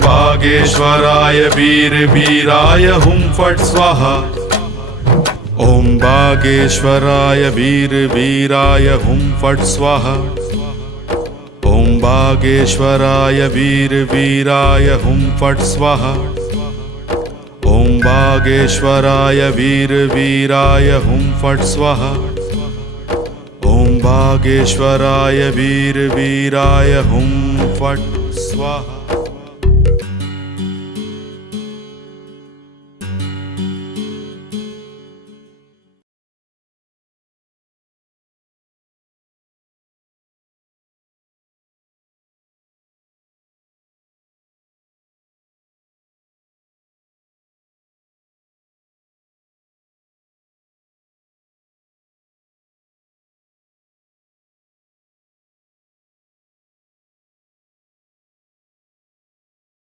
बागेश्वराय वीर वीराय हुं फट् स्वाहा। ओम बागेश्वराय वीर वीराय हुं फट् स्वाहा। ओम बागेश्वराय वीर वीराय हुं फट् स्वाहा। ओम बागेश्वराय वीर वीराय हुं फट् स्वाहा। ओम बागेश्वराय वीर वीराय हुं फट् स्वाहा।